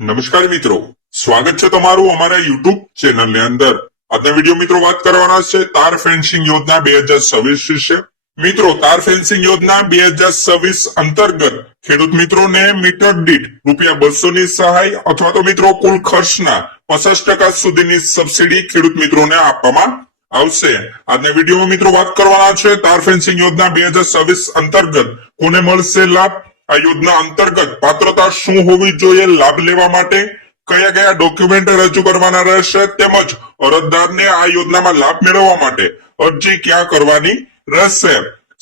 નમસ્કાર મિત્રો, સ્વાગત છે તમારું અમારા યુટ્યુબ ચેનલ ની અંદર। આજના વિડીયો મિત્રો વાત કરવાના છે તાર ફેન્સિંગ યોજના 2026 વિશે। મિત્રો, તાર ફેન્સિંગ યોજના 2026 અંતર્ગત ખેડૂત મિત્રોને મીટર દીઠ ₹200 ની સહાય અથવા તો મિત્રો કુલ ખર્ચના 50% સુધીની સબસિડી ખેડૂત મિત્રોને આપવામાં આવશે। આજના વિડીયોમાં મિત્રો વાત કરવાના છે તાર ફેન્સિંગ યોજના 2026 અંતર્ગત કોને મળશે લાભ, આ યોજના અંતર્ગત પાત્રતા શું હોવી જોઈએ લાભ લેવા માટે, કયા કયા ડોક્યુમેન્ટ રજૂ કરવાના રહેશે, તેમજ અરજદારને આ યોજનામાં લાભ મેળવવા માટે અરજી ક્યાં કરવાની રહેશે,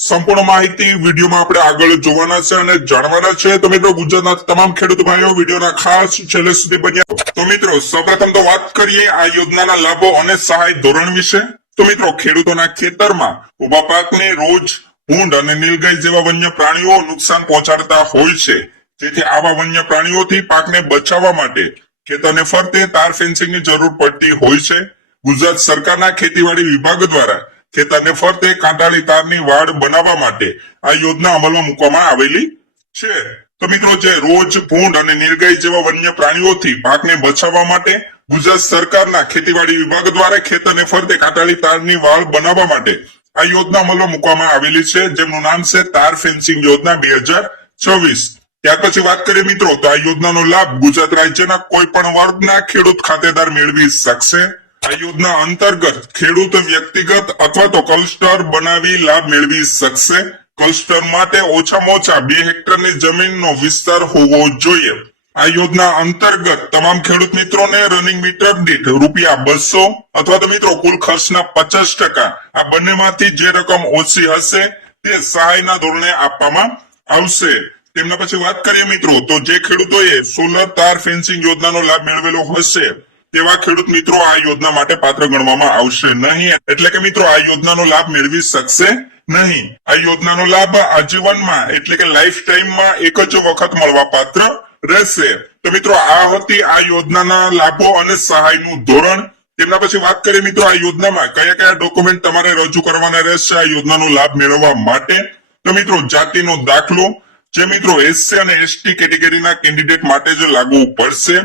સંપૂર્ણ માહિતી વિડીયોમાં આપણે આગળ જોવાના છે અને જાણવાના છે। તો મિત્રો, ગુજરાતના તમામ ખેડૂત ભાઈઓ વિડીયોના ખાસ છેલ્લે સુધી બન્યા। તો મિત્રો, સૌપ્રથમ તો વાત કરીએ આ યોજનાના લાભો અને સહાય ધોરણ વિશે। તો મિત્રો, ખેડૂતોના ખેતરમાં ઉભા પાકને રોજ ભૂંડ અને નીલગાય જેવા વન્ય પ્રાણીઓ નુકસાન પહોંચાડતા હોય છે, તેથી આવા વન્ય પ્રાણીઓથી પાકને બચાવવા માટે ખેતરને ફરતે તાર ફેન્સિંગની જરૂર પડતી હોય છે। ગુજરાત સરકારના ખેતીવાડી વિભાગ દ્વારા ખેતરને ફરતે કાંટાળી તારની વાડ બનાવવા માટે આ યોજના અમલમાં મૂકવામાં આવેલી છે। તો મિત્રો, જે રોજ ભૂંડ અને નીલગાય જેવા વન્ય પ્રાણીઓથી પાકને બચાવવા માટે ગુજરાત સરકારના ખેતીવાડી વિભાગ દ્વારા ખેતરને ફરતે કાંટાળી તારની વાડ બનાવવા માટે આ યોજના અમલમાં મૂકવામાં આવેલી છે, જેમનું નામ છે તાર ફેન્સિંગ યોજના 2026। ત્યાર પછી વાત કરીએ મિત્રો, તો આ યોજનાનો લાભ ગુજરાત રાજ્યના કોઈ પણ વર્ગના ખેડૂત ખાતેદાર મેળવી શકશે। આ યોજના અંતર્ગત ખેડૂત વ્યક્તિગત અથવા તો ક્લસ્ટર બનાવી લાભ મેળવી શકશે। ક્લસ્ટર માટે ઓછામાં ઓછા 2 હેક્ટરની જમીનનો વિસ્તાર હોવો જોઈએ। આ યોજના અંતર્ગત તમામ ખેડૂત મિત્રોને રનિંગ મીટર દીઠ ₹200 અથવા તો મિત્રો કુલ ખર્ચના 50% આ બંનેમાંથી જે રકમ ઓછી હશે તે સહાયના ધોરણે આપવામાં આવશે। તેમના પછી વાત કરીએ મિત્રો, તો જે ખેડૂતોએ સોલર તાર ફેન્સિંગ યોજનાનો લાભ મેળવેલો હશે તેવા ખેડૂત મિત્રો આ યોજના માટે પાત્ર ગણવામાં આવશે નહીં, એટલે કે મિત્રો આ યોજનાનો લાભ મેળવી શકશે નહીં। આ યોજનાનો લાભ આજીવનમાં એટલે કે લાઈફ ટાઈમમાં એક જ વખત મળવા પાત્ર રહેશે। તો મિત્રો, આ હતી આ યોજનાના લાભો અને સહાયનું ધોરણ। તેમના પછી વાત કરીએ મિત્રો, આ યોજનામાં કયા કયા ડોક્યુમેન્ટ તમારે રજૂ કરવાના રહેશે આ યોજનાનો લાભ મેળવવા માટે। તો મિત્રો, જાતિનો દાખલો, જે મિત્રો SC અને ST કેટેગરીના કેન્ડિડેટ માટે જ લાગુ પડશે।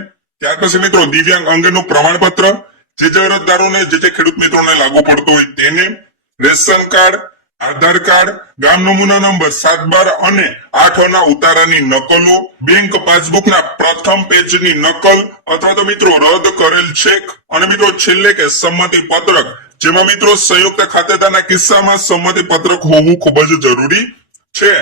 ત્યાર પછી મિત્રો, દિવ્યાંગ અંગેનું પ્રમાણપત્ર, જે અરજદારોને જે ખેડૂત મિત્રોને લાગુ પડતો હોય તેને, રેશન કાર્ડ, આધાર કાર્ડ, ગામ નમૂના નંબર 7-12 અને 8 ઉતારાની નકલો, બેંક પાસબુકના પ્રથમ પેજની નકલ અથવા તો મિત્રો રદ કરેલ ચેક, અને મિત્રો છેલ્લે કે સંમતિ પત્રક, જેમાં મિત્રો સંયુક્ત ખાતેદારના કિસ્સામાં સંમતિ પત્રક હોવું ખૂબ જ જરૂરી છે।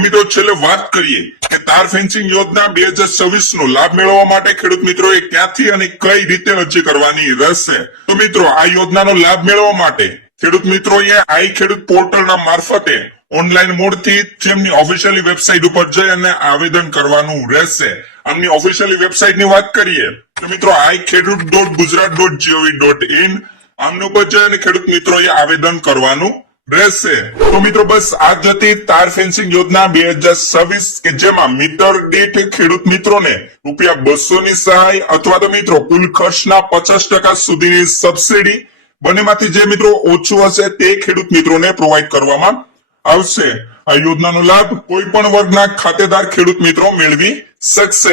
મિત્રો, છેલ્લે વાત કરીએ કે તાર ફેન્સિંગ યોજના 2026 નો લાભ મેળવવા માટે ખેડૂત મિત્રોએ ક્યાંથી અને કઈ રીતે અરજી કરવાની રહેશે। તો મિત્રો, આ યોજનાનો લાભ મેળવવા માટે ખેડૂત મિત્રોએ આઈ ખેડૂત પોર્ટલના મારફતે ઓનલાઈન મોડથી તેમની ઓફિશિયલી વેબસાઇટ ઉપર જઈ અને આવેદન કરવાનું રહેશે। આમની ઓફિશિયલી વેબસાઇટની વાત કરીએ તો મિત્રો iKhedoot.gujarat.gov.in આમની ઉપર જઈ અને ખેડૂત મિત્રોએ આવેદન કરવાનું રહેશે। તો મિત્રો, બસ આ જ હતી તાર ફેન્સિંગ યોજના 2026 કે જેમાં મીટર દીઠ ખેડૂત મિત્રોને ₹200 ની સહાય અથવા તો મિત્રો કુલ ખર્ચના 50% સુધીની સબસિડી, બંનેમાંથી જે મિત્રો ઓછું હશે તે ખેડૂત મિત્રોને પ્રોવાઈડ કરવામાં આવશે। આ યોજનાનો લાભ કોઈ પણ વર્ગના ખાતેદાર ખેડૂત મિત્રો મેળવી શકશે।